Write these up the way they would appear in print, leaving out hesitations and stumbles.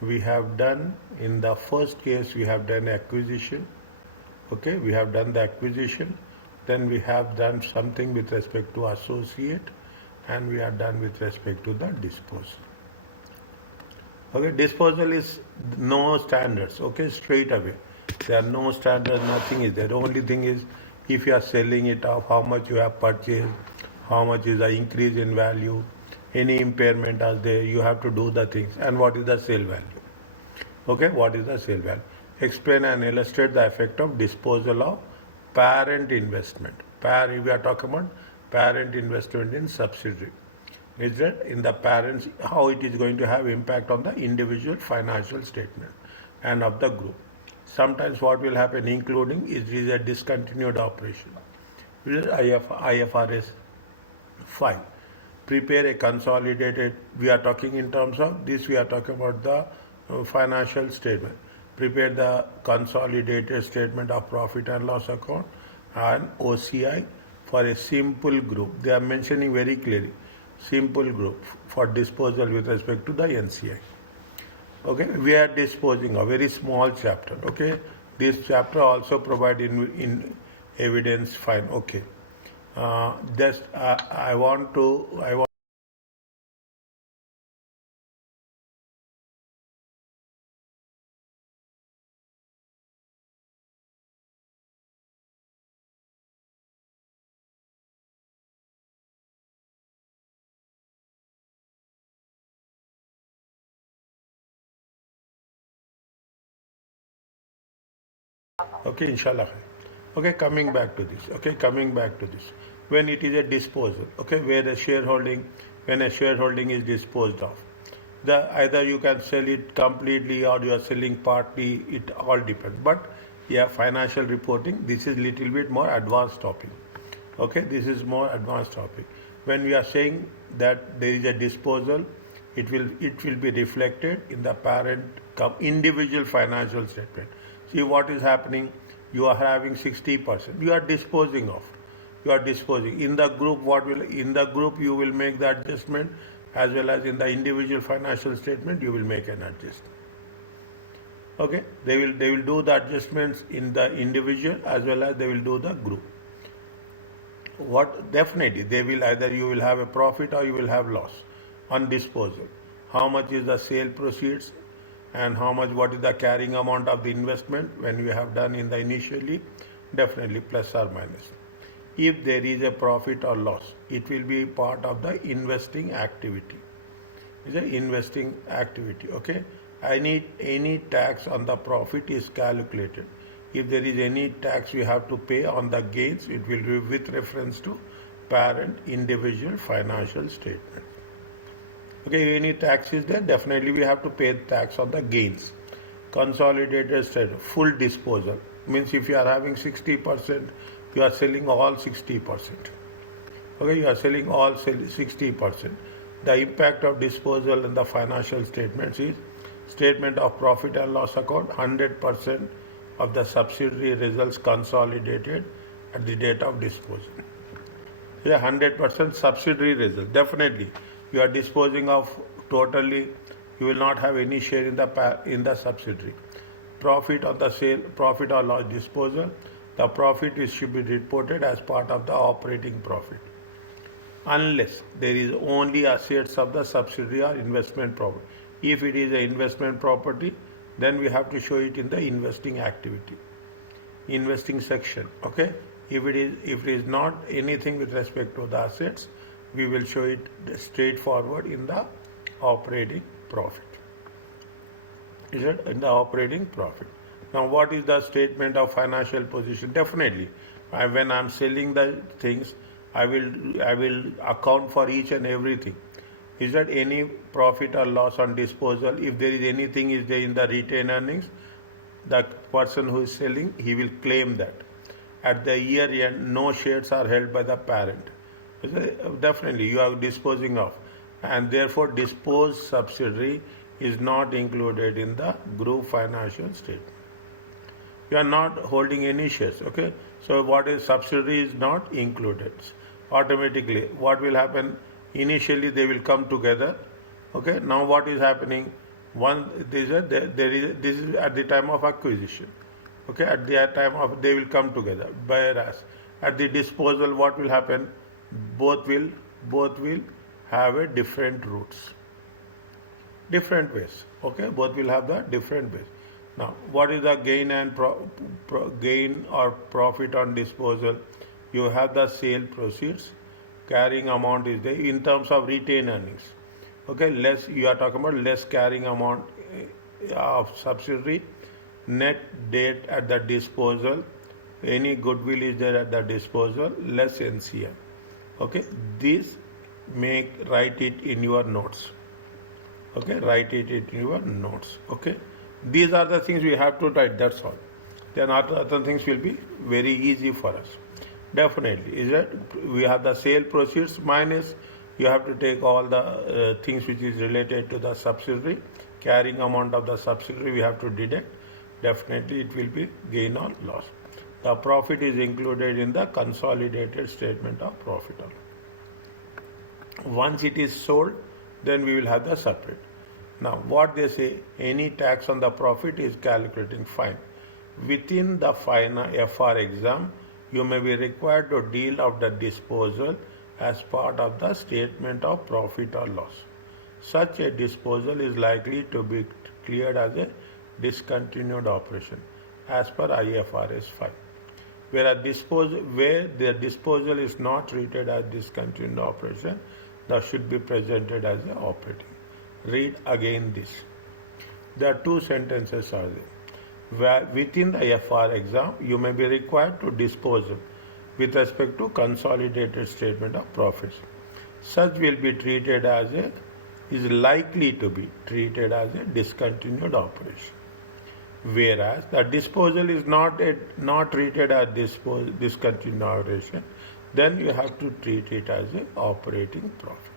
we have done, in the first case, we have done acquisition. Okay, we have done the acquisition. Then we have done something with respect to associate, and we are done with respect to the disposal. Okay, disposal is no standards. Okay, straight away. There are no standards, nothing is there. The only thing is if you are selling it off, how much you have purchased, how much is the increase in value, any impairment are there, you have to do the things, and what is the sale value. Okay, what is the sale value? Explain and illustrate the effect of disposal of parent investment. We are talking about parent investment in subsidiary. Is that in the parents, how it is going to have impact on the individual financial statement and of the group. Sometimes what will happen, including is a discontinued operation. IFRS 5. Prepare a consolidated, we are talking in terms of this, we are talking about the financial statement. Prepare the consolidated statement of profit and loss account and OCI for a simple group. They are mentioning very clearly, simple group for disposal with respect to the NCI. Okay, we are disposing of very small chapter. Okay, this chapter also provide in evidence. Fine. Okay, I want. Okay, inshallah. Okay, coming back to this. Okay, coming back to this. When it is a disposal, okay, when a shareholding is disposed of, either you can sell it completely or you are selling partly. It all depends. But yeah, financial reporting. This is little bit more advanced topic. Okay, this is more advanced topic. When we are saying that there is a disposal, it will be reflected in the parent individual financial statement. See what is happening. You are having 60%. You are disposing of. You are disposing. In the group, in the group you will make the adjustment, as well as in the individual financial statement you will make an adjustment. Okay, they will do the adjustments in the individual as well as they will do the group. What definitely they will, either you will have a profit or you will have loss on disposal. How much is the sale proceeds, and what is the carrying amount of the investment when we have done in the initially, definitely plus or minus. If there is a profit or loss, it will be part of the investing activity. It's an investing activity. Okay, any tax on the profit is calculated. If there is any tax we have to pay on the gains, it will be with reference to parent individual financial statement. Okay, any tax is there, definitely we have to pay tax on the gains. Consolidated statement, full disposal, means if you are having 60%, you are selling all 60%. Okay, you are selling all 60%. The impact of disposal in the financial statements is statement of profit and loss account, 100% of the subsidiary results consolidated at the date of disposal. Yeah, 100% subsidiary result, definitely. You are disposing of totally, you will not have any share in the subsidiary. Profit on the sale, profit or loss disposal, the profit should be reported as part of the operating profit, unless there is only assets of the subsidiary or investment property. If it is an investment property, then we have to show it in the investing activity, investing section. Okay, if it is not anything with respect to the assets, we will show it straightforward in the operating profit. Is it in the operating profit? Now, what is the statement of financial position? Definitely, when I am selling the things, I will account for each and everything. Is that any profit or loss on disposal? If there is anything is there in the retained earnings, the person who is selling, he will claim that. At the year end, no shares are held by the parent. Definitely you are disposing of, and therefore disposed subsidiary is not included in the group financial statement. You are not holding any shares. Okay, so what is subsidiary is not included. Automatically what will happen, initially they will come together. Okay, now what is happening, This is at the time of acquisition. Okay, at the time of they will come together. Whereas at the disposal, what will happen? Both will have a different routes, different ways. Okay, both will have the different ways. Now, what is the gain and gain or profit on disposal? You have the sale proceeds, carrying amount is there in terms of retained earnings. Okay, less you are talking about less carrying amount of subsidiary, net debt at the disposal, any goodwill is there at the disposal, less NCM. Okay, this write it in your notes. Okay, write it in your notes. Okay, these are the things we have to write. That's all. Then other things will be very easy for us. Definitely, is that we have the sale proceeds minus. You have to take all the things which is related to the subsidiary, carrying amount of the subsidiary we have to deduct. Definitely, it will be gain or loss. The profit is included in the consolidated statement of profit or loss. Once it is sold, then we will have the separate. Now, what they say, any tax on the profit is calculating fine. Within the final FR exam, you may be required to deal out the disposal as part of the statement of profit or loss. Such a disposal is likely to be cleared as a discontinued operation as per IFRS 5. Where the disposal is not treated as discontinued operation, that should be presented as an operating. Read again this. There are two sentences are there. Where within the FR exam, you may be required to dispose with respect to consolidated statement of profits. Such will be treated as is likely to be treated as a discontinued operation. Whereas the disposal is not treated as discontinued operation, then you have to treat it as an operating profit.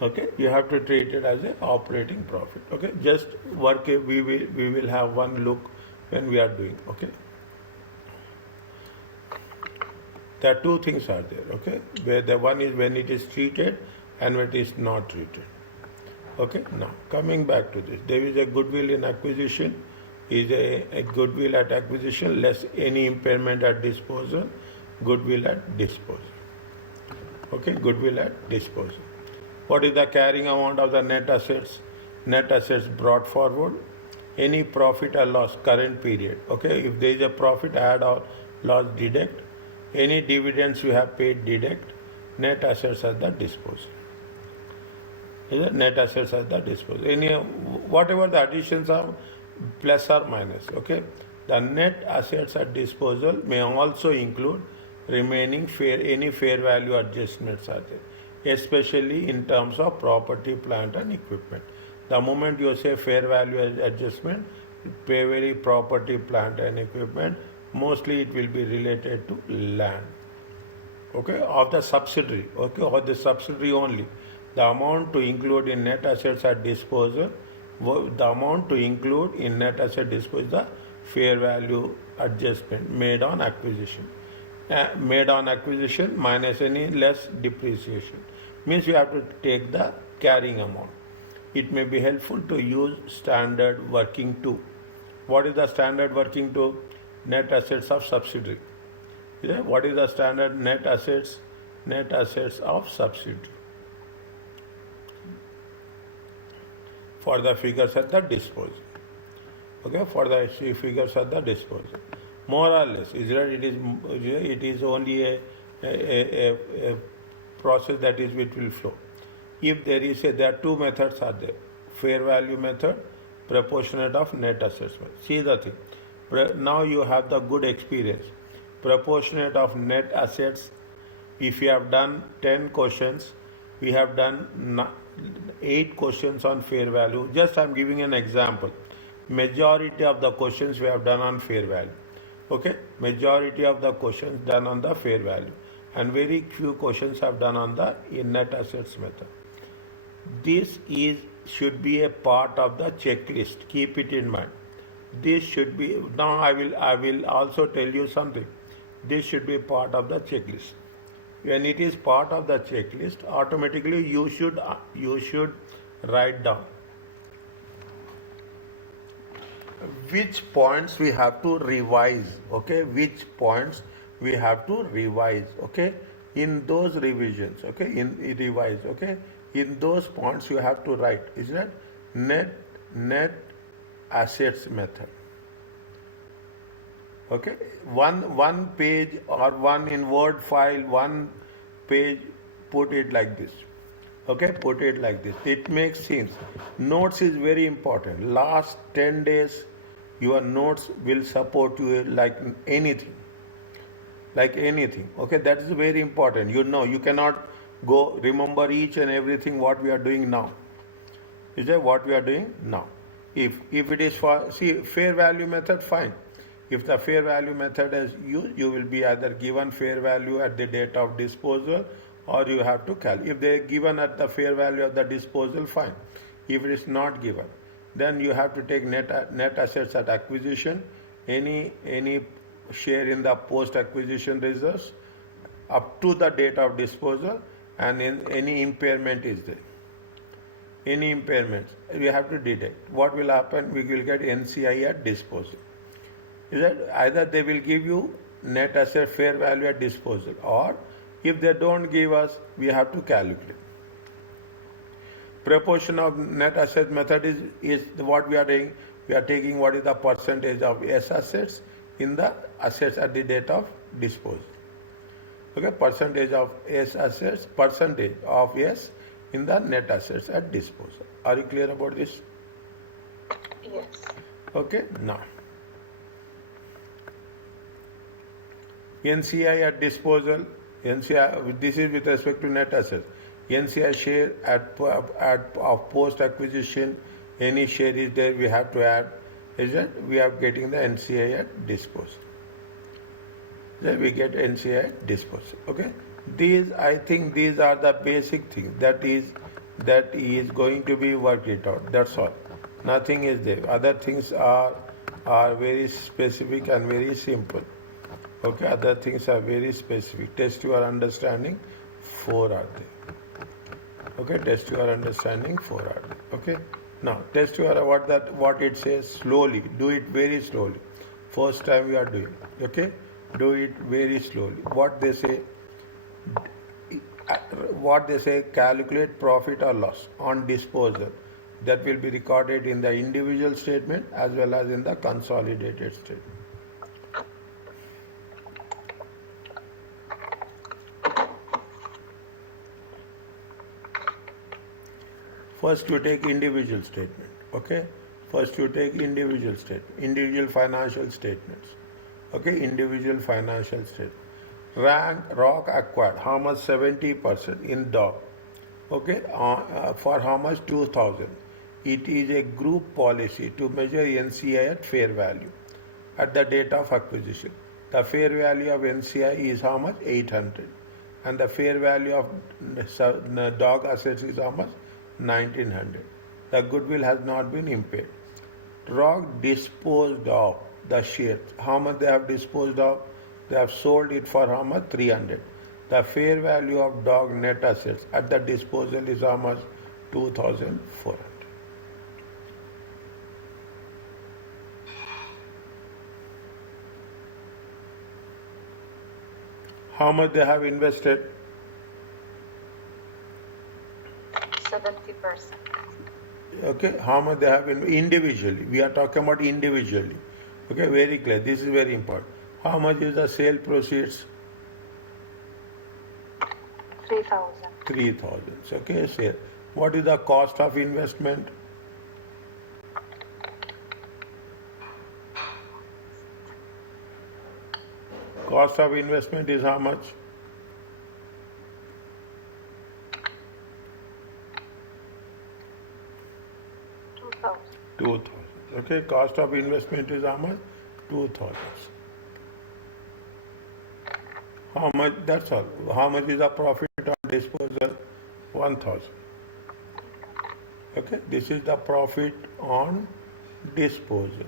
Okay, you have to treat it as an operating profit. Okay, just work it. We will have one look when we are doing. Okay, there are two things are there. Okay, where the one is when it is treated and when it is not treated. Okay, now coming back to this, there is a goodwill in acquisition. Is a goodwill at acquisition less any impairment at disposal, goodwill at disposal. Okay, goodwill at disposal. What is the carrying amount of the net assets? Net assets brought forward. Any profit or loss current period. Okay, if there is a profit, add or loss, deduct. Any dividends you have paid, deduct. Net assets at the disposal. Is it net assets at the disposal? Any whatever the additions are, plus or minus. Okay, the net assets at disposal may also include remaining any fair value adjustments are there, especially in terms of property, plant and equipment. The moment you say fair value adjustment, very property, plant and equipment, mostly it will be related to land. Okay, of the subsidiary. Okay, or the subsidiary only. The amount to include in net assets at disposal, the amount to include in net asset disposal is the fair value adjustment made on acquisition. Made on acquisition minus any less depreciation. Means you have to take the carrying amount. It may be helpful to use standard working to. What is the standard working to? Net assets of subsidiary. What is the standard net assets? Net assets of subsidiary. For the figures at the disposal. Okay, for the figures at the disposal. More or less, it is only a process that is which will flow. If there are two methods are there. Fair value method, proportionate of net assets. See the thing. Now you have the good experience. Proportionate of net assets. If you have done 10 questions, we have done 8 questions on fair value. Just I am giving an example. Majority of the questions we have done on fair value. Okay, majority of the questions done on the fair value, and very few questions have done on the net assets method. This should be a part of the checklist. Keep it in mind. This should be. Now I will also tell you something. This should be part of the checklist. when it is part of the checklist, automatically you should write down which points we have to revise. Okay, which points we have to revise. Okay, in those revisions. Okay, in revise. Okay, in those points you have to write. Is that net assets method? Okay, one page or one in Word file, one page, put it like this. Okay, put it like this. It makes sense. Notes is very important. Last 10 days, your notes will support you like anything. Like anything. Okay, that is very important. You cannot go remember each and everything what we are doing now. Is that what we are doing now? If it is for, see, fair value method, fine. If the fair value method is used, you will be either given fair value at the date of disposal, or you have to if they are given at the fair value of the disposal, fine. If it is not given, then you have to take net assets at acquisition, any share in the post acquisition reserves up to the date of disposal, and in any impairment is there. Any impairments we have to detect. What will happen? We will get NCI at disposal. Is that either they will give you net asset fair value at disposal, or if they don't give us, we have to calculate. Proportion of net asset method is what we are doing. We are taking what is the percentage of S assets in the assets at the date of disposal. Okay, percentage of S assets, percentage of S in the net assets at disposal. Are you clear about this? Yes. Okay, now. NCI at disposal, NCI, this is with respect to net assets. NCI share of post acquisition, any share is there, we have to add. Is that we are getting the NCI at disposal. Then we get NCI at disposal. Okay. I think these are the basic things that is going to be worked it out. That's all. Nothing is there. Other things are very specific and very simple. Okay, other things are very specific. Test your understanding, 4 are there. Okay, test your understanding, 4 are there. Okay, now test your what it says slowly. Do it very slowly. First time you are doing. Okay, do it very slowly. What they say, calculate profit or loss on disposal. That will be recorded in the individual statement as well as in the consolidated statement. First you take individual statement. Okay, first you take individual statement, individual financial statements. Okay, individual financial statement. Rock acquired, how much? 70% in dog. Okay, for how much? 2,000. It is a group policy to measure NCI at fair value at the date of acquisition. The fair value of NCI is how much? 800. And the fair value of dog assets is how much? 1900. The goodwill has not been impaired. Rock disposed of the shares. How much they have disposed of? They have sold it for how much? 300. The fair value of dog net assets at the disposal is how much? 2,400. How much they have invested? 70%. Okay, how much they have individually? We are talking about individually. Okay, very clear. This is very important. How much is the sale proceeds? 3,000. 3,000. Okay, sale. What is the cost of investment? Cost of investment is how much? 2,000. Okay, cost of investment is how much? 2,000. How much? That's all. How much is the profit on disposal? 1,000. Okay, this is the profit on disposal.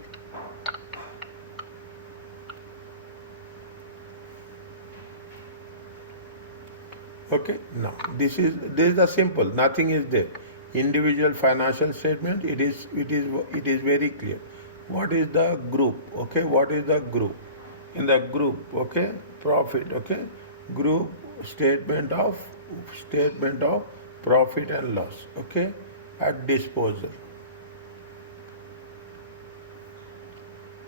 Okay, now this is the simple. Nothing is there. Individual financial statement. It is very clear. What is the group? Okay, what is the group? In the group, okay, profit. Okay, group statement of profit and loss. Okay, at disposal.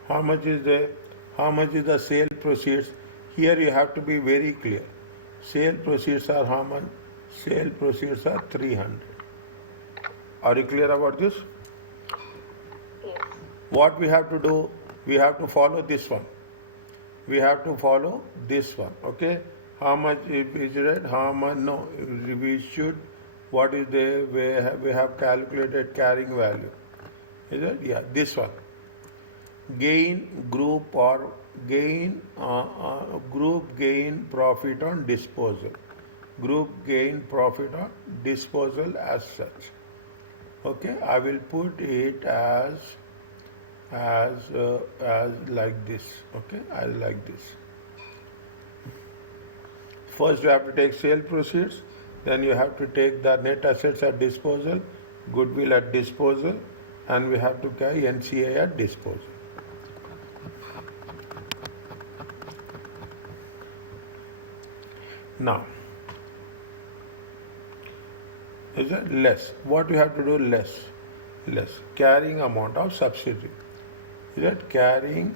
How much is there? How much is the sale proceeds? Here you have to be very clear. Sale proceeds are how much? Sale proceeds are 300. Are you clear about this? Yes. What we have to do? We have to follow this one. We have to follow this one. Okay? How much is it? How much? No. We should. What is there? We have calculated carrying value. Is it? Yeah. This one. Gain group or gain group gain profit on disposal. Group gain profit on disposal as such. Okay, I will put it as like this. Okay, I like this. First you have to take sale proceeds, then you have to take the net assets at disposal, goodwill at disposal, and we have to carry NCI at disposal. Now, is it less? What you have to do? Less. Carrying amount of subsidiary. Is it carrying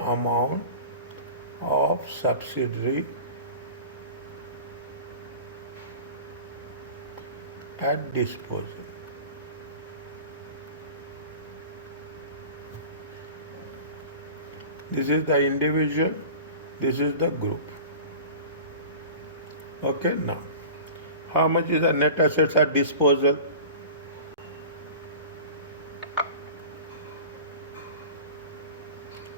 amount of subsidiary at disposal? This is the individual, this is the group. Okay, now, how much is the net assets at disposal?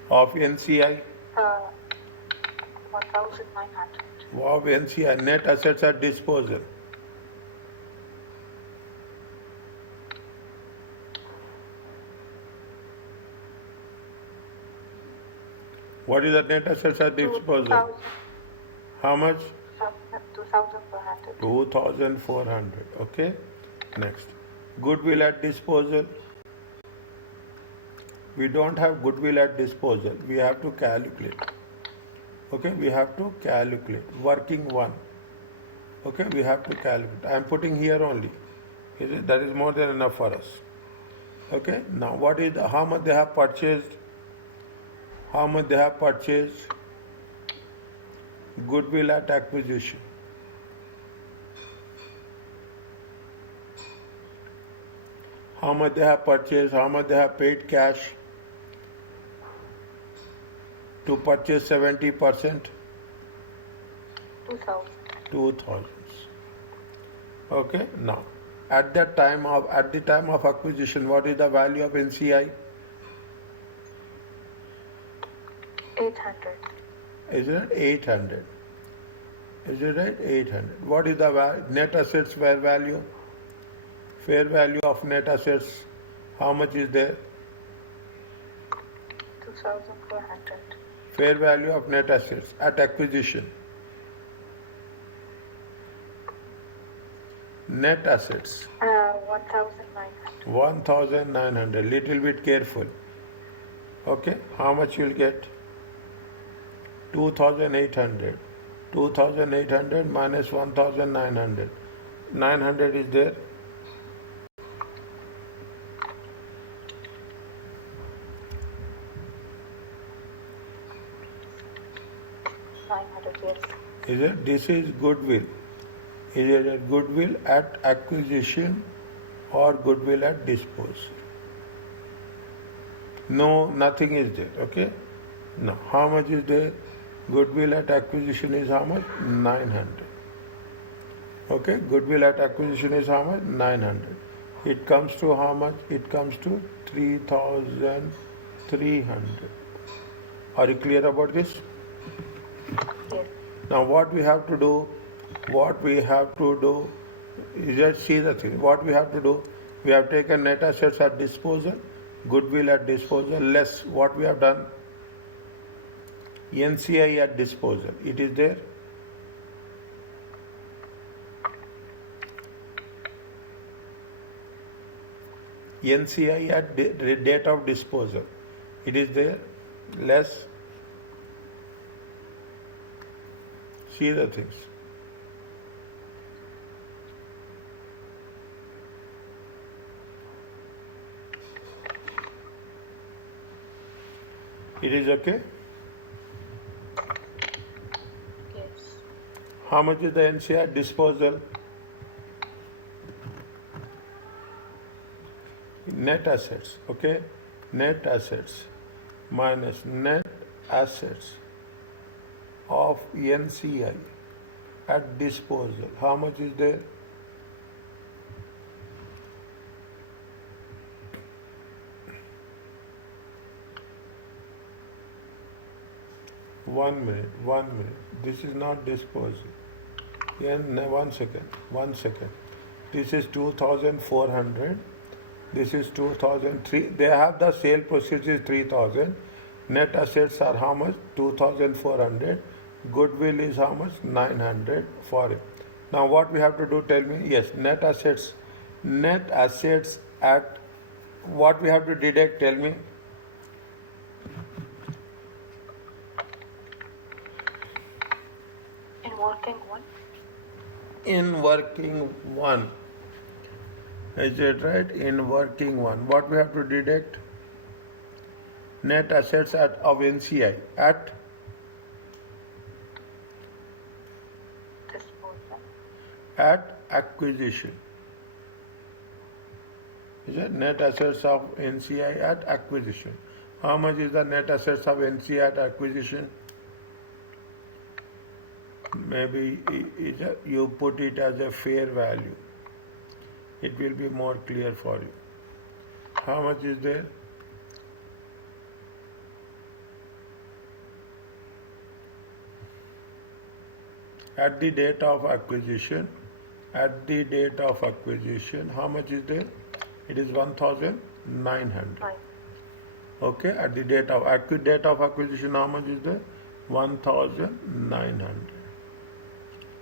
Of NCI? 1,900. Of NCI, net assets at disposal. What is the net assets at disposal? 2,000. How much? 2,400. 2,400. Okay. Next. Goodwill at disposal. We don't have goodwill at disposal. We have to calculate. Okay. We have to calculate. Working one. Okay. We have to calculate. I am putting here only. That is more than enough for us. Okay. Now what is how much they have purchased? How much they have purchased? Goodwill at acquisition. How much they have purchased? How much they have paid cash to purchase 70%? 2,000. 2,000. Okay. Now, at the time of acquisition, what is the value of NCI? 800. Is it 800? Is it right? 800. What is the net assets fair value? Fair value of net assets, how much is there? 2,400. Fair value of net assets at acquisition. Net assets. 1,900. 1,900. Little bit careful. Okay. How much you'll get? 2,800. 2,800 minus 1,900. 900 is there. 900, yes. Is it? This is goodwill. Is it a goodwill at acquisition or goodwill at disposal? No, nothing is there. Okay. Now, how much is there? Goodwill at acquisition is how much? 900. Okay. Goodwill at acquisition is how much? 900. It comes to how much? It comes to 3,300. Are you clear about this? Yes. Now what we have to do, is just see the thing. What we have to do, we have taken net assets at disposal, goodwill at disposal, less what we have done, NCI at disposal. It is there. NCI at date of disposal. It is there, less. See the things. It is okay? Yes. How much is the NCI at disposal? Net assets, okay? Net assets minus net assets of NCI at disposal. How much is there? One minute. This is not disposal. One second. This is 2,400. This is 2,003. They have the sale proceeds is 3,000. Net assets are how much? 2,400. Goodwill is how much? 900 for it. Now what we have to do, tell me? Yes, net assets. Net assets at what we have to deduct, tell me? In working one. In working one. Is it right? In working one. What we have to deduct? Net assets of NCI at Disposal. at acquisition. Is it net assets of NCI at acquisition? How much is the net assets of NCI at acquisition? Maybe you put it as a fair value. It will be more clear for you. How much is there? At the date of acquisition, how much is there? It is 1,900. Right. Okay, at the date of acquisition, how much is there? 1,900.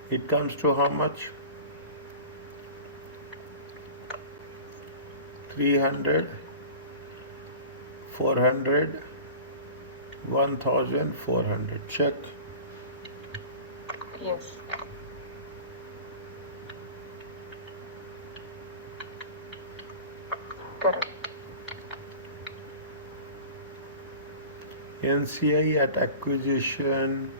It comes to how much? 300, 400, 1,400. Check. Yes. Correct. NCI at acquisition.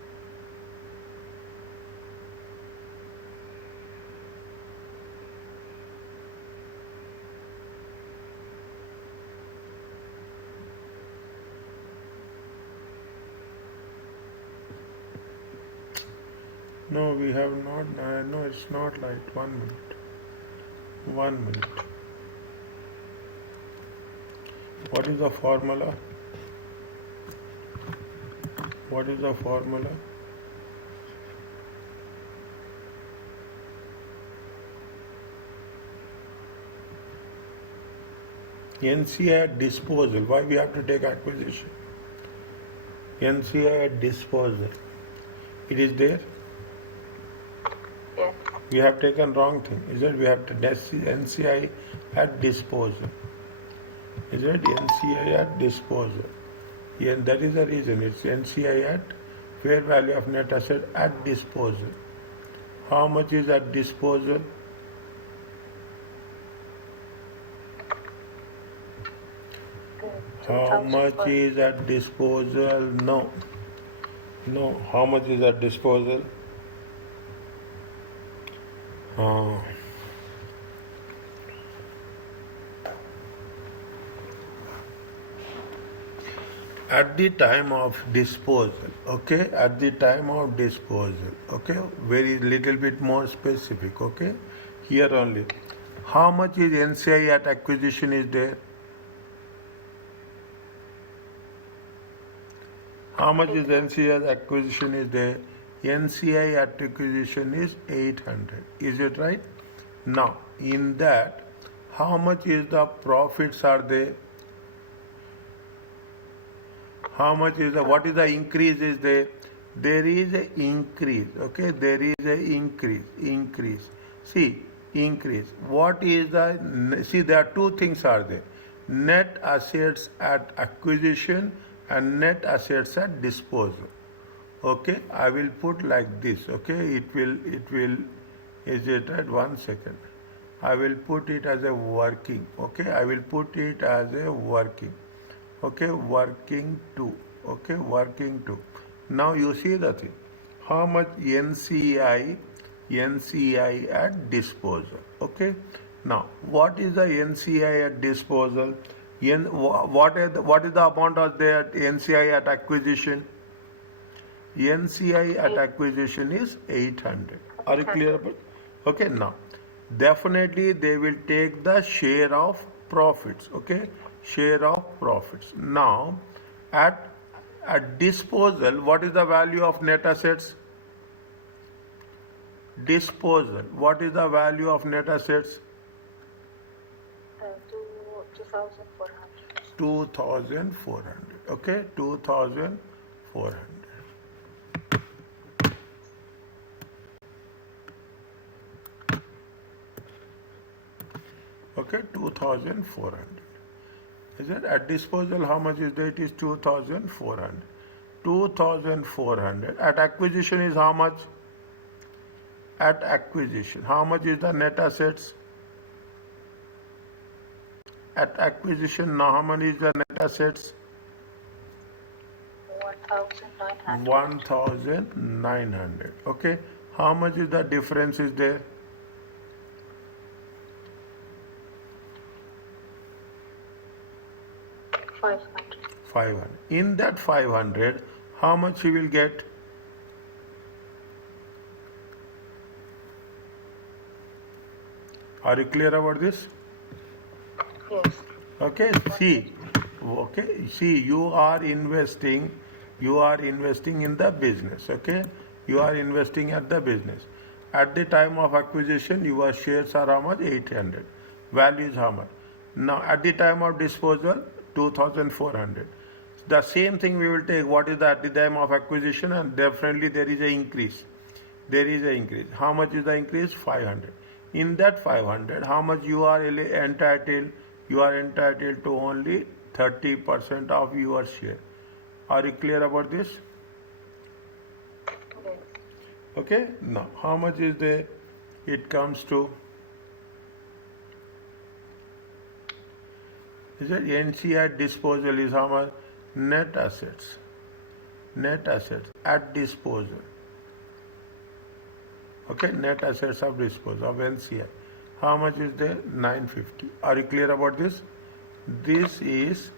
No, we have not. No, it's not right. 1 minute. 1 minute. What is the formula? What is the formula? NCI at disposal. Why we have to take acquisition? NCI at disposal. It is there. Yes. We have taken wrong thing. Is it? We have to NCI at disposal. Is it? NCI at disposal. Yeah, that is the reason. It's NCI at fair value of net asset at disposal. How much is at disposal? How much is at disposal? No. No. How much is at disposal? At the time of disposal, okay? At the time of disposal, okay? Very little bit more specific, okay? Here only. How much is NCI at acquisition is there? How much is NCI at acquisition is there? NCI at acquisition is 800. Is it right? Now, in that, how much is the profits are there? How much is what is the increase is there? There is an increase, okay? There is an increase. See, increase. What is the, see there are two things are there. Net assets at acquisition and net assets at disposal. Okay, I will put like this. Okay, it will, is it right? 1 second. I will put it as a working. Okay, I will put it as a working. Okay, working 2. Okay, working 2. Now you see the thing. How much NCI at disposal? Okay. Now, what is the NCI at disposal? What is the amount of the NCI at acquisition? NCI at acquisition is 800. Are you clear about? Okay. Now, definitely they will take the share of profits. Okay, share of profits. Now, at disposal, what is the value of net assets? Disposal. What is the value of net assets? 2,400. 2,400. Okay, 2,400. Okay, 2,400. Is it at disposal? How much is there? It is 2,400. 2,400. At acquisition is how much? At acquisition, how much is the net assets? At acquisition, now how much is the net assets? 1,900. 1,900. Okay. How much is the difference is there? 500. 500. In that 500, how much he will get? Are you clear about this? Yes. Okay, see, you are investing in the business, okay? You are investing at the business. At the time of acquisition, your shares are how much? 800. Value is how much? Now, at the time of disposal, 2,400. The same thing we will take, what is the at the time of acquisition, and definitely there is an increase. There is an increase. How much is the increase? 500. In that 500, how much you are entitled? You are entitled to only 30% of your share. Are you clear about this? Yes. Okay. Now, how much is there? It comes to, is it NCI disposal is how much? Net assets. Net assets at disposal. Okay, net assets of disposal of NCI. How much is there? 950. Are you clear about this? This is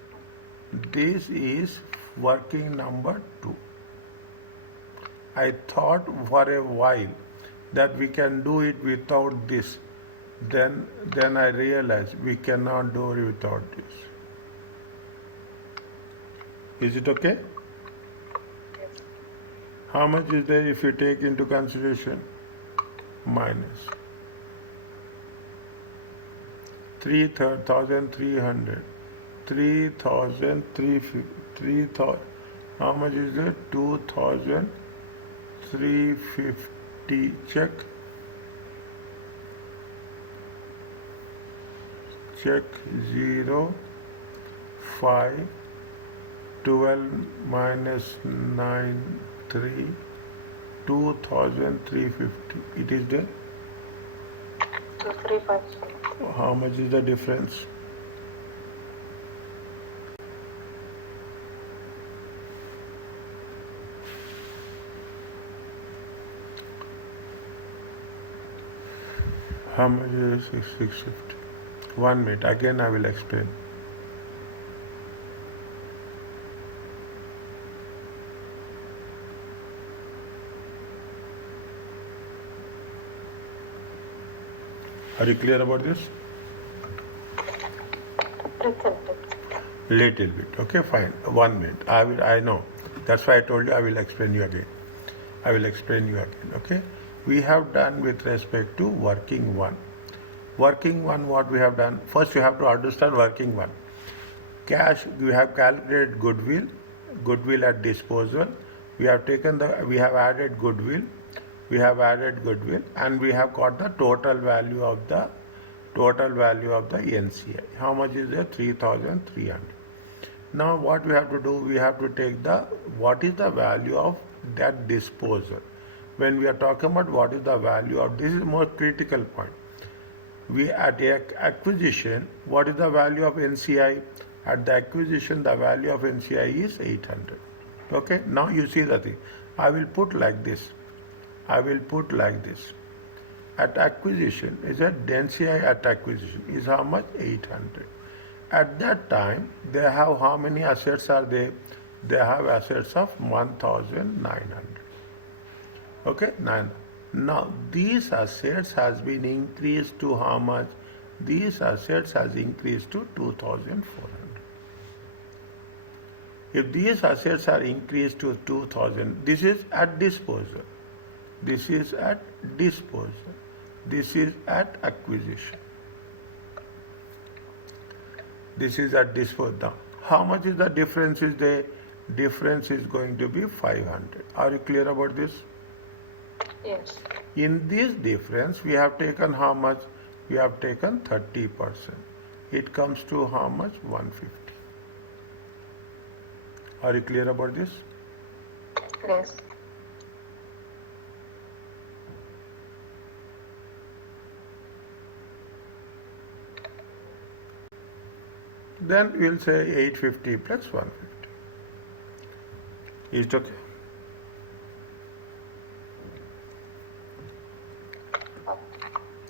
working number 2. I thought for a while that we can do it without this. Then I realized we cannot do it without this. Is it okay? Yes. How much is there if you take into consideration? Minus 3,300, 3,350. How much is it? 2,350. Check. 0, 5, 12 minus 9, 3. 2,350. It is there. 2,350. How much is the difference? How much is 650? 1 minute. Again, I will explain. Are you clear about this? Little bit. Okay, fine. 1 minute. I know. That's why I told you I will explain you again. Okay. We have done with respect to working 1. Working 1, what we have done? First, you have to understand working 1. Cash, we have calculated goodwill at disposal. We have added goodwill. We have added goodwill and we have got the total value of the NCI. How much is there? 3,300. Now what we have to do, we have to take what is the value of that disposal. When we are talking about what is the value of, this is more critical point. We at acquisition, what is the value of NCI? At the acquisition, the value of NCI is 800. Okay, now you see the thing. I will put like this. At acquisition, is that NCI at acquisition is how much? 800. At that time, they have how many assets are they? They have assets of 1,900. Okay, 9. Now, these assets has been increased to how much? These assets has increased to 2,400. If these assets are increased to 2,000, this is at disposal. This is at disposal. This is at acquisition. This is at disposal. Now, how much is the difference? Is the difference is going to be 500. Are you clear about this? Yes. In this difference, we have taken how much? We have taken 30%. It comes to how much? 150. Are you clear about this? Yes. Then we'll say 850 plus 150. Is it okay?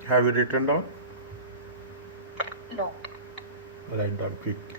Have you written down? No. Write down quickly.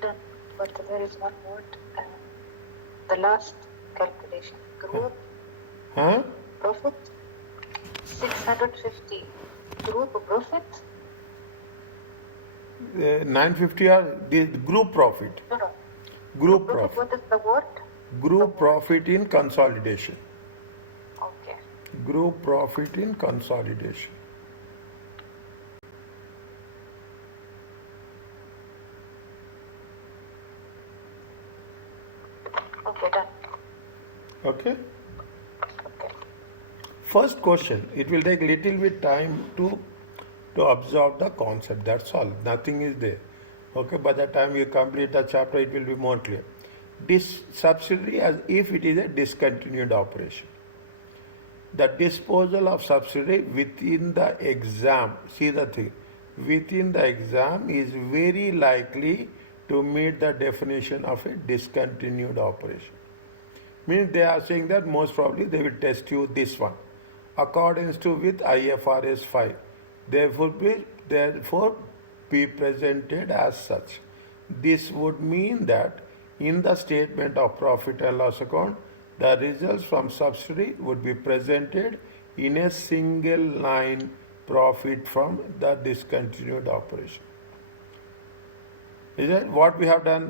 Done. But there is one more. The last calculation. Group Huh? profit 650. Group profit? 950 are the group profit. No. Group Profit, profit. what is the word? Group profit in consolidation. Okay. Group profit in consolidation. Okay, done. Okay? Okay. First question, it will take little bit time to absorb the concept. That's all. Nothing is there. Okay, by the time you complete the chapter, it will be more clear. This subsidiary as if it is a discontinued operation. The disposal of subsidiary within the exam, see the thing, within the exam is very likely to meet the definition of a discontinued operation. Means they are saying that most probably they will test you this one. According to with IFRS 5, therefore be presented as such. This would mean that in the statement of profit and loss account, the results from subsidiary would be presented in a single line profit from the discontinued operation. Is it what we have done?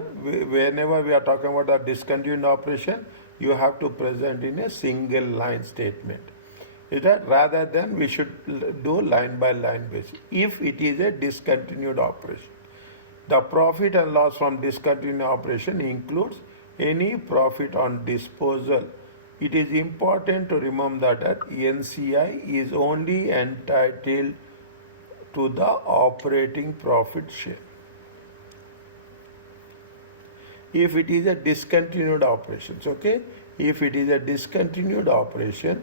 Whenever we are talking about the discontinued operation, you have to present in a single line statement. Is that rather than we should do line by line basis if it is a discontinued operation. The profit and loss from discontinued operation includes any profit on disposal. It is important to remember that NCI is only entitled to the operating profit share. If it is a discontinued operations, okay? If it is a discontinued operation,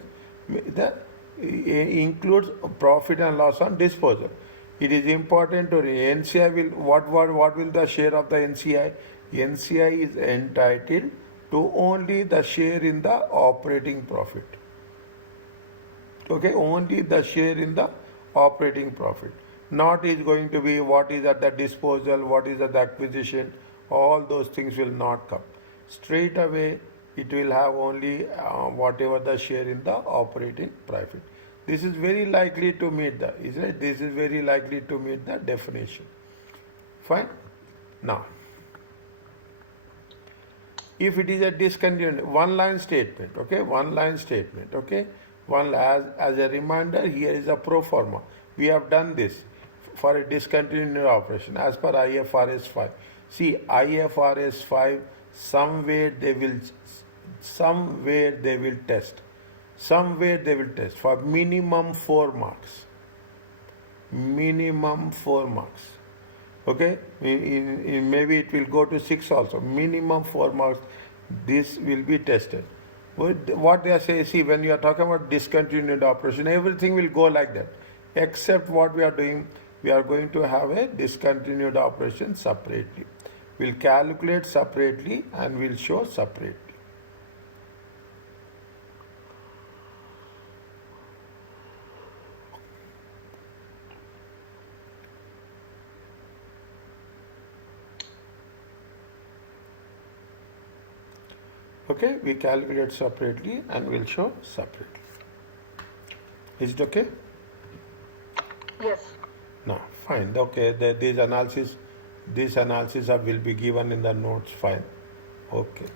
that includes profit and loss on disposal. It is important to NCI will what will the share of the NCI? NCI is entitled to only the share in the operating profit. Okay, only the share in the operating profit. Not is going to be what is at the disposal, what is at the acquisition. All those things will not come. Straight away, it will have only whatever the share in the operating profit. This is very likely to meet the, isn't it? This is very likely to meet the definition. Fine. Now, if it is a discontinued, one line statement, okay, one line statement, okay, one as a reminder, here is a pro forma. We have done this for a discontinued operation as per IFRS 5. See, IFRS 5, somewhere they will test. Somewhere they will test for minimum 4 marks. Minimum 4 marks. Okay, maybe it will go to 6 also. Minimum 4 marks. This will be tested. What they are saying, see, when you are talking about discontinued operation, everything will go like that. Except what we are doing, we are going to have a discontinued operation separately. We'll calculate separately and we'll show separately. Okay, we calculate separately and we'll show separately. Is it okay? Yes. No, fine. Okay, this analysis will be given in the notes. Fine. Okay.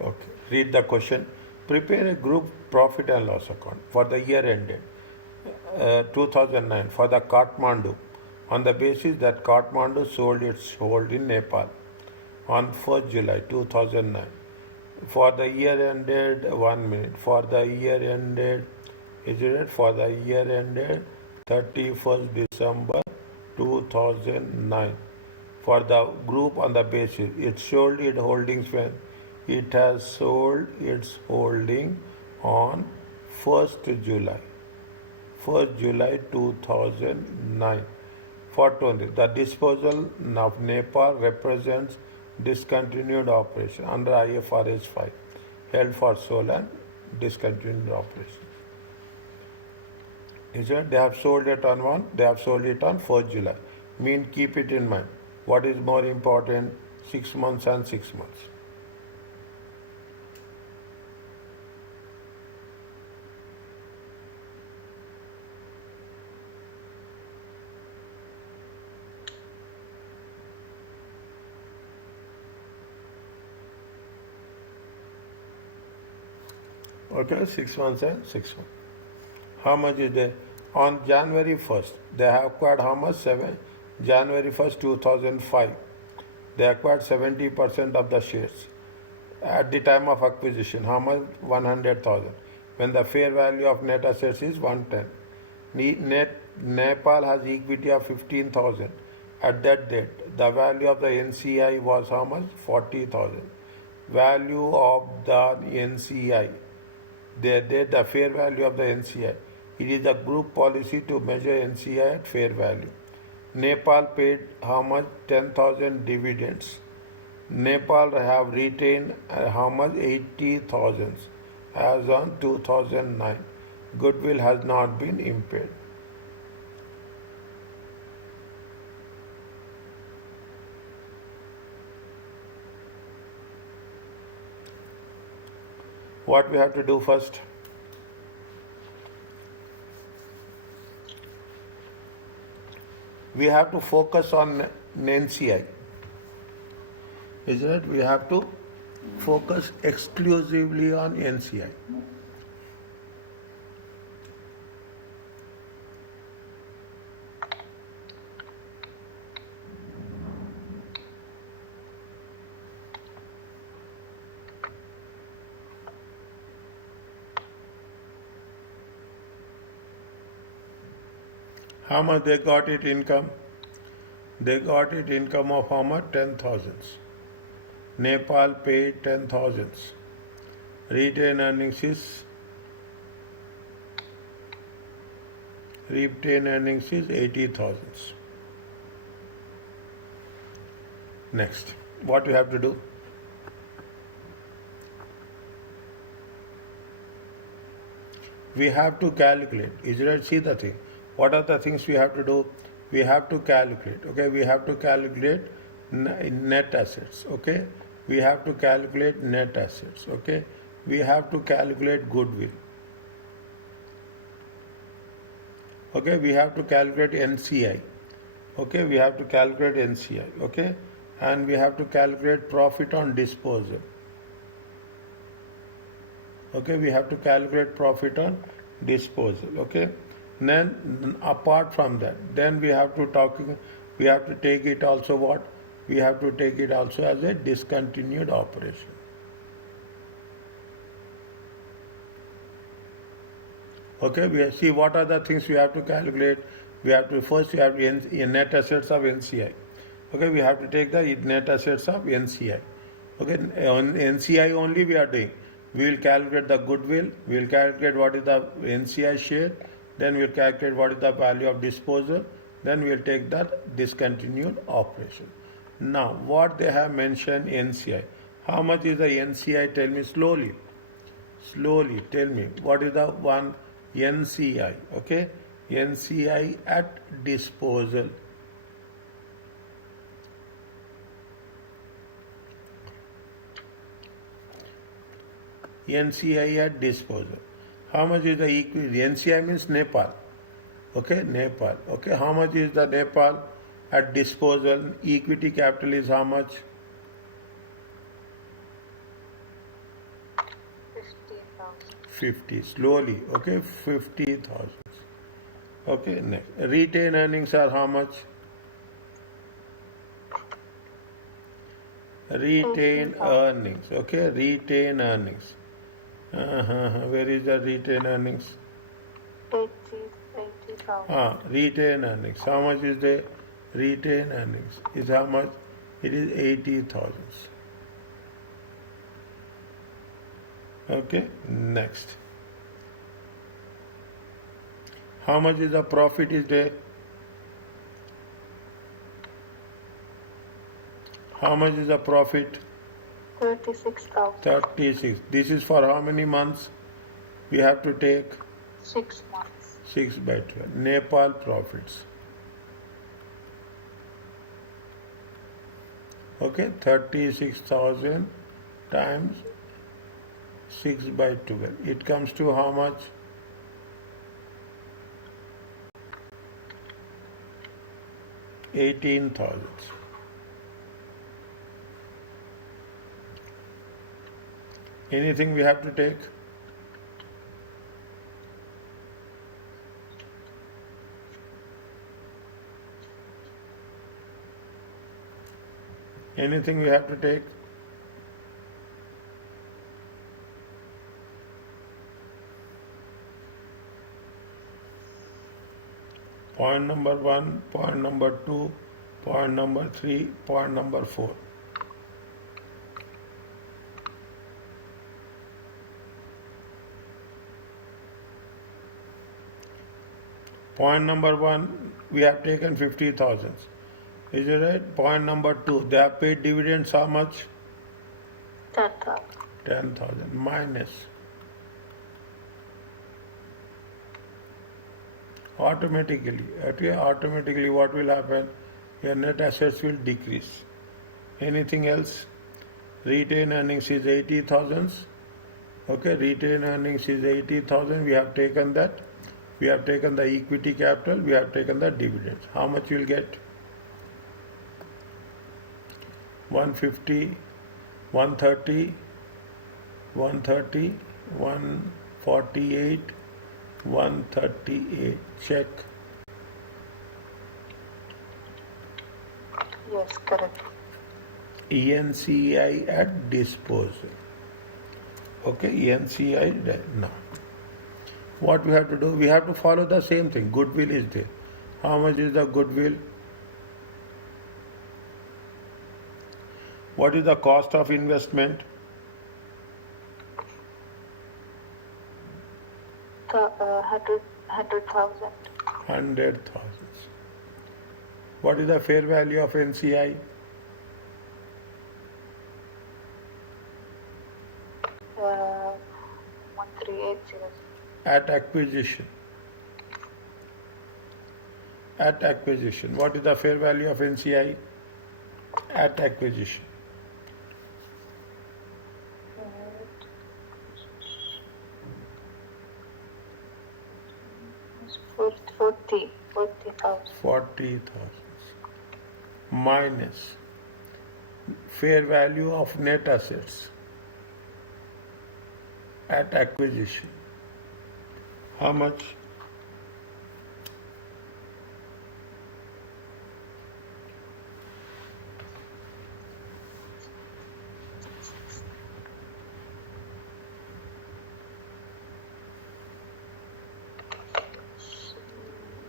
Okay. Read the question. Prepare a group profit and loss account for the year ended 2009 for the Kathmandu on the basis that Kathmandu sold its hold in Nepal on 1st July 2009. For the year ended, 1 minute, for the year ended, is it for the year ended 31st December 2009. For the group on the basis, it sold its holdings when it has sold its holding on 1st July 2009. For 20, the disposal of Nepal represents discontinued operation under IFRS 5, held for sale and discontinued operation. Is it? They have sold it on 1, they have sold it on 1st July. Mean keep it in mind. What is more important? 6 months and 6 months. Okay, 6 months and 6 months. How much is there? On January 1st, they have acquired how much? January 1st, 2005. They acquired 70% of the shares. At the time of acquisition, how much? 100,000. When the fair value of net assets is 110. Nepal has equity of 15,000. At that date, the value of the NCI was how much? 40,000. Value of the NCI. The fair value of the NCI. It is a group policy to measure NCI at fair value. Nepal paid how much? 10,000 dividends. Nepal have retained how much? 80,000 as on 2009. Goodwill has not been impaired. What we have to do first? we have to focus on NCI. Is it? We have to focus exclusively on NCI. How much they got it income? They got it income of how much? 10,000. Nepal paid 10,000. Retained earnings is 80,000. Next, what you have to do? We have to calculate. Is it? See the thing. What are the things we have to do? We have to calculate. Okay, we have to calculate net assets. Okay, we have to calculate net assets. Okay, we have to calculate goodwill. Okay, we have to calculate NCI. Okay, we have to calculate NCI. Okay, and we have to calculate profit on disposal. Okay, we have to calculate profit on disposal. Okay, then apart from that, then we have to take it also what? We have to take it also as a discontinued operation. Okay, we see what are the things we have to calculate. We have to net assets of NCI. Okay, we have to take the net assets of NCI. Okay, on NCI only we are doing. We will calculate the goodwill, we will calculate what is the NCI share, then we will calculate what is the value of disposal, then we will take that discontinued operation. Now, what they have mentioned NCI. How much is the NCI? Tell me slowly. Slowly, tell me. What is the one NCI? Okay, NCI at disposal. NCI at disposal. How much is the equity? NCI means Nepal. Okay, Nepal. Okay, how much is the Nepal at disposal? Equity capital is how much? 50. Slowly. Okay, 50,000. Okay, next. Retained earnings are how much? Retained earnings. Okay, retained earnings. Where is the retained earnings? 80,000. Retained earnings. How much is the retained earnings? Is how much? It is 80,000. Okay, next. How much is the profit is there? How much is the profit? 36,000. 36. This is for how many months? We have to take 6 months. 6 by 12. Nepal profits. Okay, 36,000 times 6 by 12. It comes to how much? 18,000. Anything we have to take? Anything we have to take? Point number 1, point number 2, point number 3, point number 4. Point number 1, we have taken 50,000. Is it right? Point number 2, they have paid dividends how much? 10,000. 10,000 minus. Automatically what will happen? Your net assets will decrease. Anything else? Retained earnings is 80,000. Okay, retained earnings is 80,000. We have taken that. We have taken the equity capital, we have taken the dividends. How much you will get? 150, 130, 130, 148, 138. Check. Yes, correct. ENCI at disposal. Okay, ENCI now. What we have to do? We have to follow the same thing. Goodwill is there. How much is the goodwill? What is the cost of investment? 100,000. 100,000. What is the fair value of NCI? 1380. At acquisition. At acquisition. What is the fair value of NCI? At acquisition. 40,000. 40,000. Minus fair value of net assets at acquisition. How much?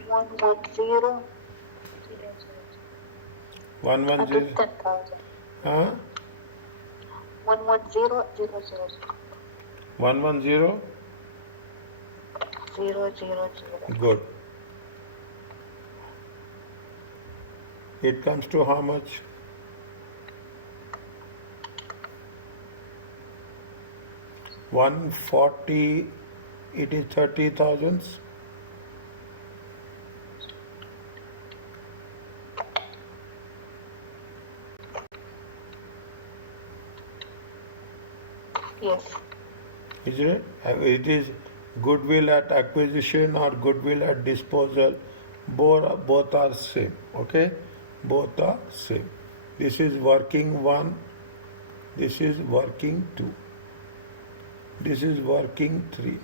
One one zero. 110. 110,000. Huh? 110,000. 110. 000. Good. It comes to how much? 140. It is 30,000. Yes. Is it? It is goodwill at acquisition or goodwill at disposal. Both are same. Okay? Both are same. This is working 1. This is working 2. This is working 3.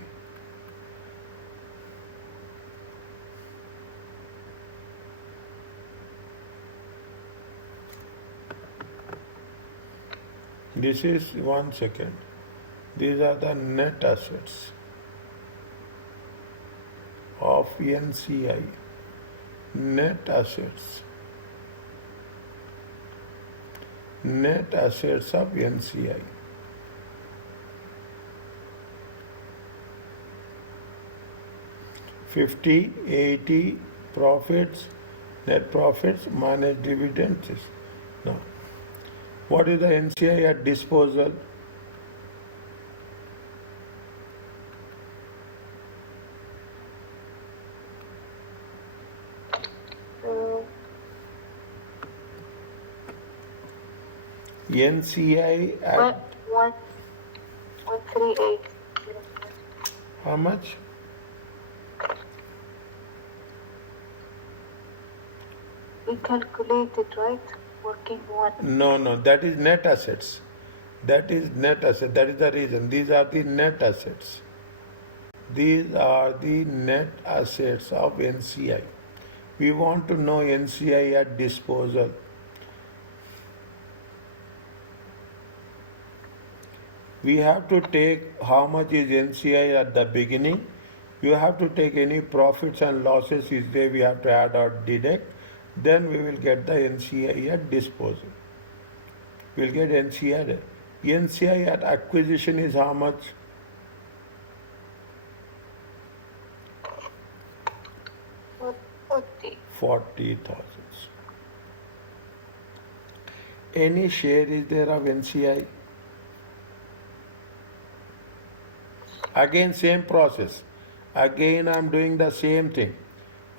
This is 1 second. These are the net assets of NCI. Net assets. Net assets of NCI. $50, $80 profits, net profits minus dividends. Now, what is the NCI at disposal? NCI at 138. how much? We calculated, right? Working 1. No, that is net assets. That is net asset. That is the reason. These are the net assets. These are the net assets of NCI. We want to know NCI at disposal. We have to take how much is NCI at the beginning. You have to take any profits and losses is there, we have to add or deduct. Then we will get the NCI at disposal. We will get NCI. NCI at acquisition is how much? 40,000. Any share is there of NCI? Again, same process. Again, I am doing the same thing.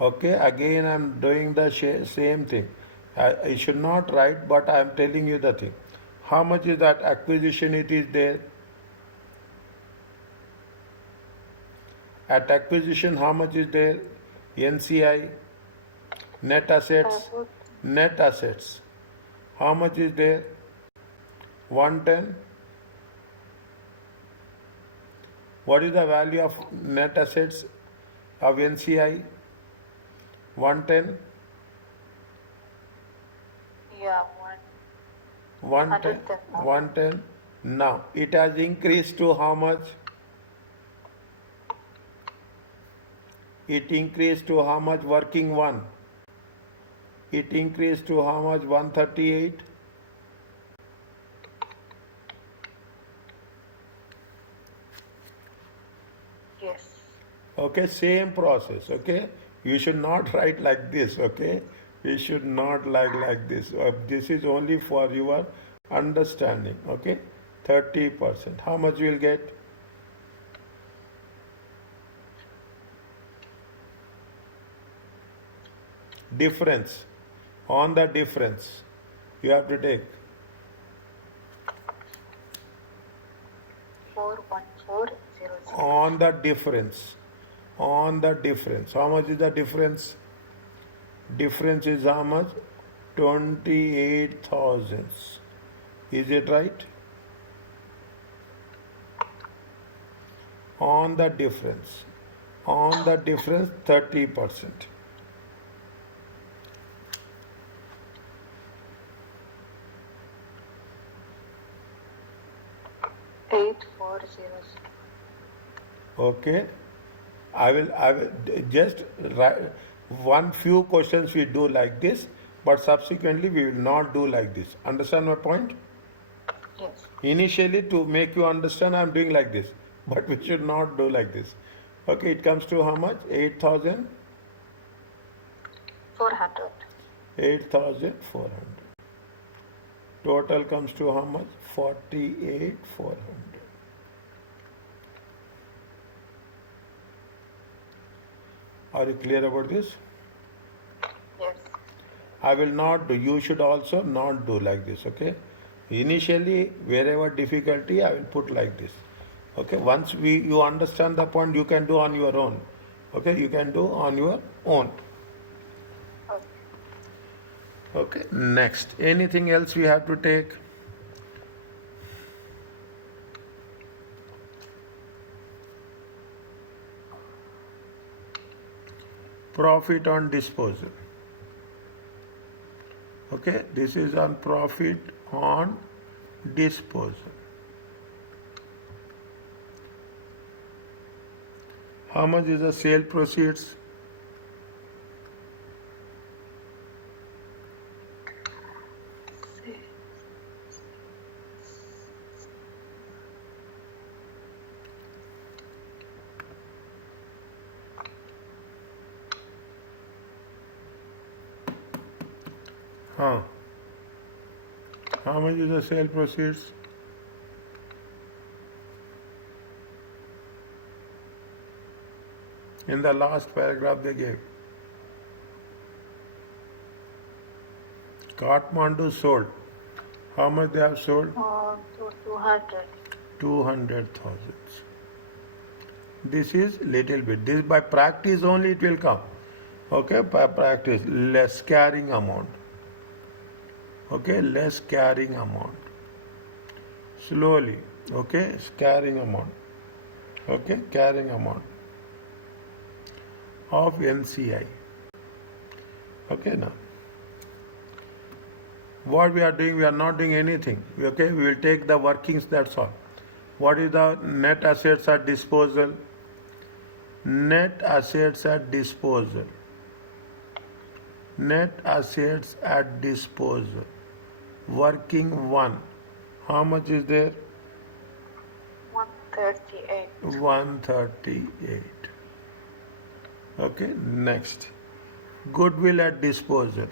Okay, again, I am doing the same thing. I should not write, but I am telling you the thing. How much is that acquisition it is there? At acquisition, how much is there? NCI, net assets, net assets. How much is there? 110. What is the value of net assets of NCI? 110. Yeah, 110. 110. Now it has increased to how much? It increased to how much? Working one. It increased to how much? 138. Yes. Okay, same process. Okay, you should not write like this. Okay, you should not like this. This is only for your understanding. Okay, 30%. How much you will get? Difference. On the difference, you have to take 41400. on the difference. On the difference. How much is the difference? Difference is how much? 28,000. Is it right? On the difference. On the difference, 30%. Okay. I will just write one few questions we do like this, but subsequently we will not do like this. Understand my point? Yes. Initially, to make you understand, I am doing like this, but we should not do like this. Okay, it comes to how much? 8,000? 400. 8,400. Total comes to how much? 48,400. Are you clear about this? Yes. I will not do. You should also not do like this. Okay. Initially, wherever difficulty, I will put like this. Okay. Once you understand the point, you can do on your own. Okay. You can do on your own. Okay. Okay. Next. Anything else we have to take? Profit on disposal. Okay, this is on profit on disposal. How much is the sale proceeds? Huh. How much is the sale proceeds? In the last paragraph they gave. Kathmandu sold. How much they have sold? 200. 200,000. This is little bit. This by practice only it will come. Okay, by practice. Less carrying amount. Okay, less carrying amount. Slowly. Okay, carrying amount. Okay, carrying amount of NCI. Okay, now. What we are doing, we are not doing anything. Okay, we will take the workings, that's all. What is the net assets at disposal? Net assets at disposal. Net assets at disposal. Working one. How much is there? 138. 138. Okay, next. Goodwill at disposal.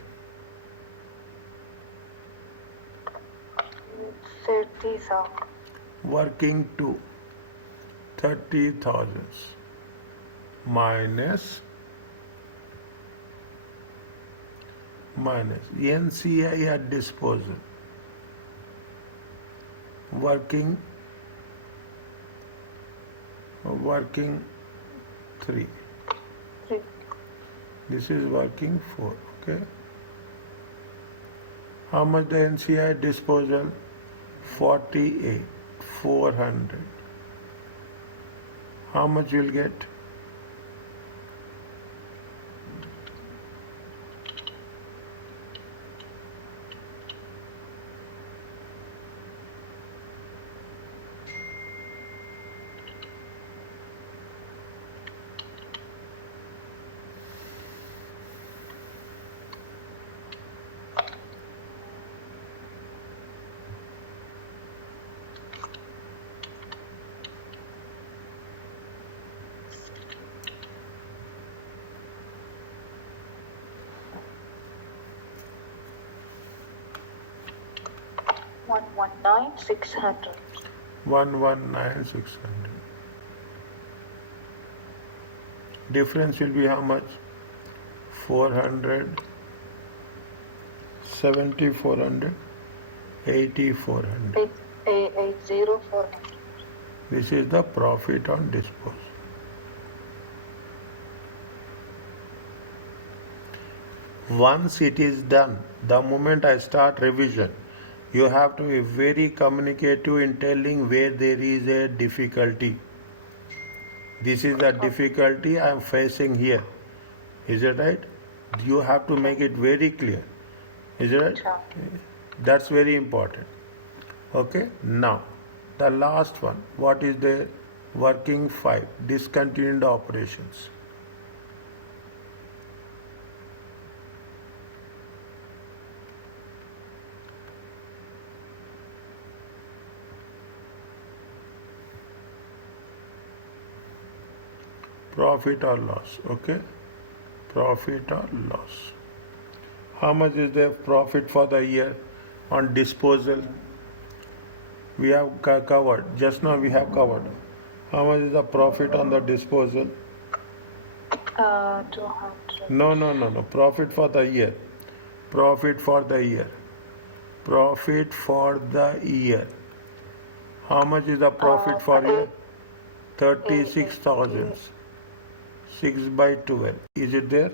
30,000. Working two. 30,000 minus NCI at disposal. Working 3. 3. This is working 4. Okay. How much the NCI disposal? 48. 400. How much you'll get? One 119,600. 119,600. Difference will be how much? 400, 70, 400, 80, 400. 80,400. This is the profit on disposal. Once it is done, the moment I start revision, you have to be very communicative in telling where there is a difficulty. This is the difficulty I am facing here. Is it right? You have to make it very clear. Is it right? Sure. That's very important. Okay. Now, the last one. What is the working 5? Discontinued operations. Profit or loss. Okay. Profit or loss. How much is the profit for the year on disposal? We have covered. Just now we have covered. How much is the profit on the disposal? 200. No. Profit for the year. Profit for the year. Profit for the year. How much is the profit for year? 36,000. 6 by 12. Is it there?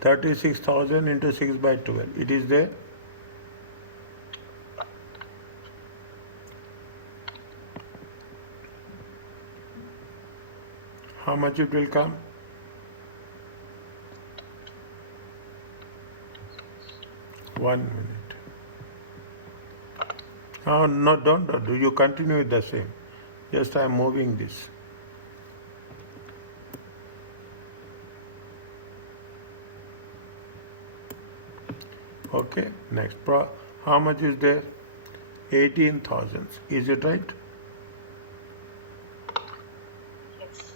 36,000 into 6 by 12. It is there? How much it will come? One minute. Oh, no, don't do. You continue with the same. Just I am moving this. Okay, next. How much is there? 18,000. Is it right? Yes.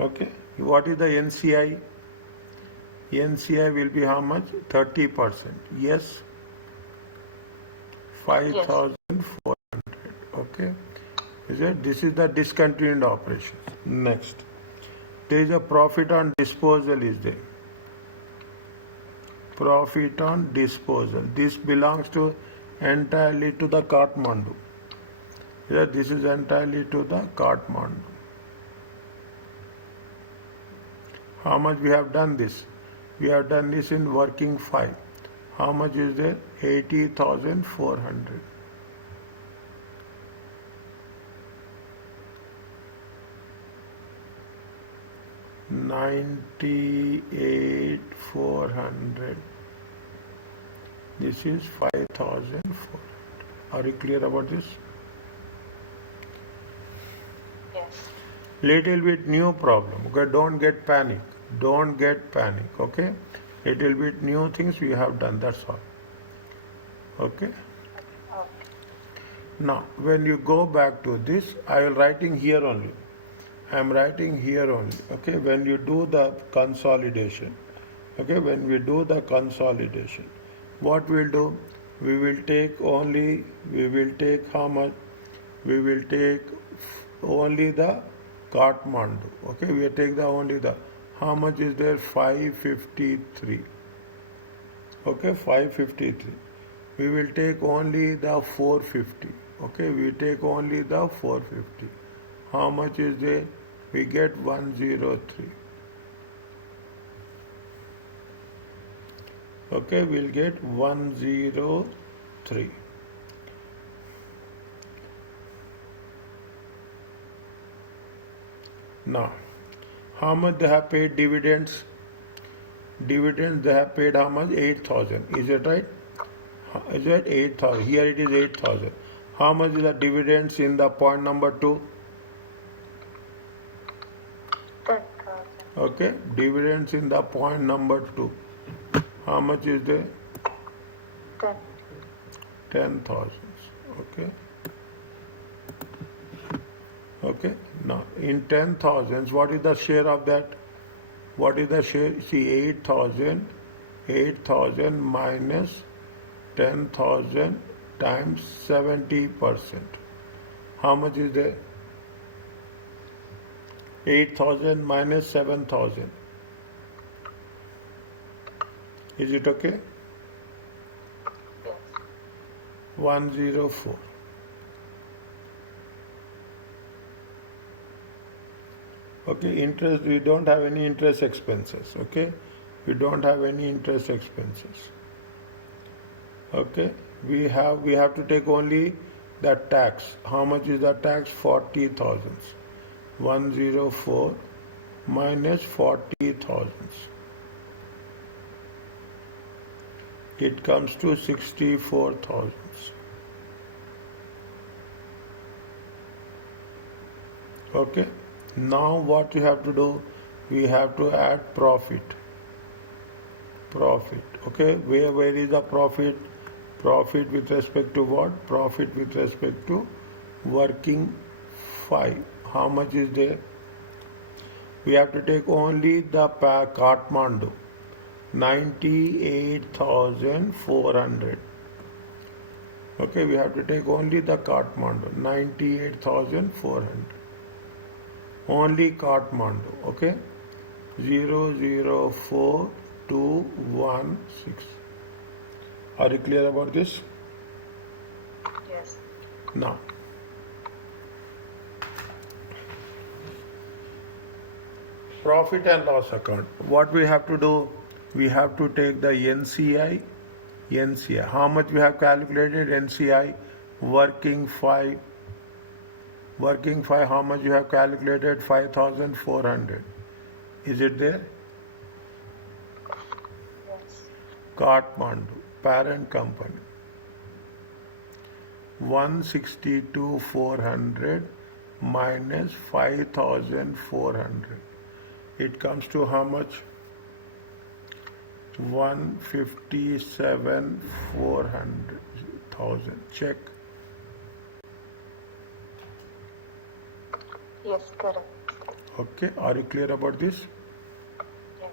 Okay. What is the NCI? NCI will be how much? 30%. Yes. 5,400. Okay. Is it? This is the discontinued operations. Next. There is a profit on disposal is there. Profit on disposal. This belongs to entirely to the Kathmandu. Yeah, this is entirely to the Kathmandu. How much we have done this? We have done this in working 5. How much is there? 80,400. $98,400. This is 5,400. Are you clear about this? Yes. Little bit new problem. Okay, don't get panic. Don't get panic. Okay, little bit new things we have done. That's all. Okay. Okay. Now, when you go back to this, I will writing here only. I am writing here only. Okay, when you do the consolidation. Okay, when we do the consolidation, what we'll do? We will take how much? We will take only the Kathmandu. Okay, we will take only the, how much is there? 553. Okay, 553. We will take only the 450. Okay, we take only the 450. How much is there? We get 103. Okay, we'll get 103. Now, how much they have paid dividends? Dividends they have paid how much? 8,000. Is it right? Is it 8,000? Here it is 8,000. How much is the dividends in the point number 2? 10,000. Okay, dividends in the point number 2. How much is there? 10. 10,000. Okay. Okay. Now, in 10,000, what is the share of that? What is the share? See, 8,000 minus 10,000 times 70%. How much is there? 8,000 minus 7,000. Is it okay? Yes. 104. Okay, interest, we don't have any interest expenses. Okay, we don't have any interest expenses. Okay, we have to take only the tax. How much is the tax? 40,000. 104 minus 40,000. It comes to 64,000. Okay. Now what we have to do? We have to add profit. Profit. Okay. Where is the profit? Profit with respect to what? Profit with respect to working 5. How much is there? We have to take only the Kathmandu. 98,400. Okay, we have to take only the Kathmandu. 98,400. Only Kathmandu. Okay. 004216. Are you clear about this? Yes. Now, profit and loss account. What we have to do? We have to take the NCI. NCI. How much we have calculated? NCI. Working 5. Working 5. How much you have calculated? 5,400. Is it there? Yes. Kathmandu. Parent company. 162,400 minus 5,400. It comes to how much? 157,400,000. Check. Yes, correct. Okay. Are you clear about this? Yes.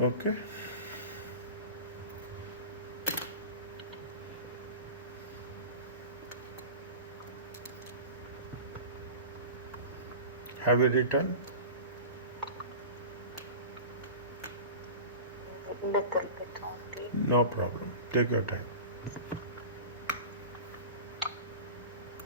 Okay. Have you written? Little bit only. No problem. Take your time.